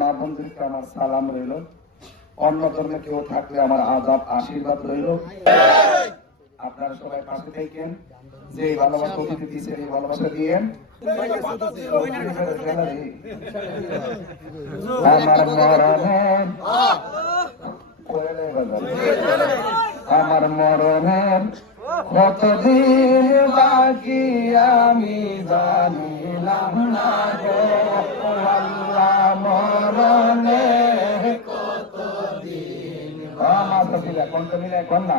মা বন্ধুকে আমার সালাম রইল। অন্য ধর্মে কেউ থাকলে আমার আদাব আশীর্বাদ রইল। আপনারা সবাই পাশে থাকেন, যে ভালোবাসা অতিথি দিচ্ছেন এই ভালোবাসা দিয়েন। আমার মরণের কতদিন বাকি আমি জানিলাম না গো আল্লাহ, মরণের কতদিন কণ্ঠ মিলে কন্যা,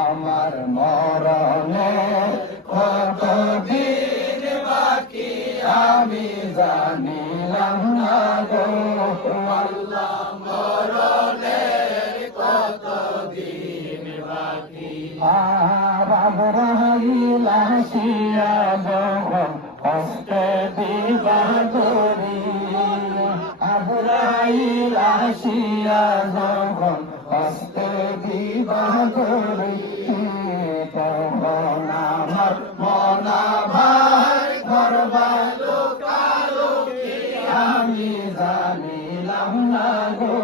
আমার মরণের কতদিন বাকি আমি জানিলাম না গো আল্লাহ, মরণের কতদিন বাকি। আবরাইল আসিয়া যখন হস্তে দিবা ধরি, আবরাইল আসিয়া যখন হস্তে দিবা ধরি, তখন আমার মনা ভাই ঘরবালো কালোকে আমি জানিলাম না গো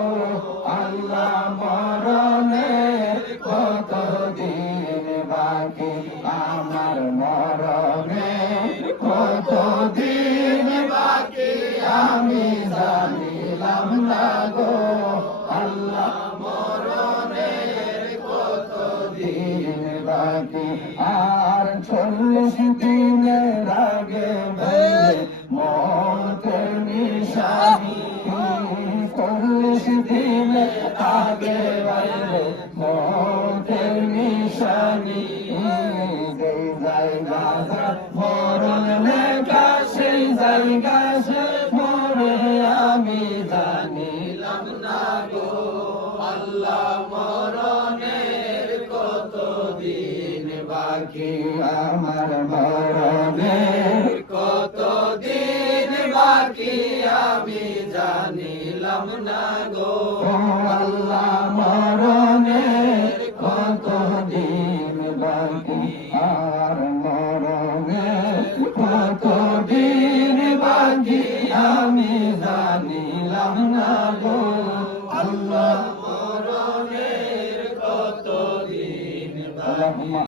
আল্লাহ, মরণের কতদিন বাকি আমার মরণের কতদিন বাকি আমি জানিলাম না গো আল্লাহ, মরণের কতদিন বাকি। আর 40 দিনের আগে মতের নিশানি, 40 দিনের আগে মতের নিশানি, যেই জায়গা মরণ লেখা সেই জায়গা সে মরে আমি জানিলাম না গো আল্লাহ, মরণের কতদিন বাকি আমার মরণের কতদিন বাকি আমি জানিলাম না গো আল্লাহ,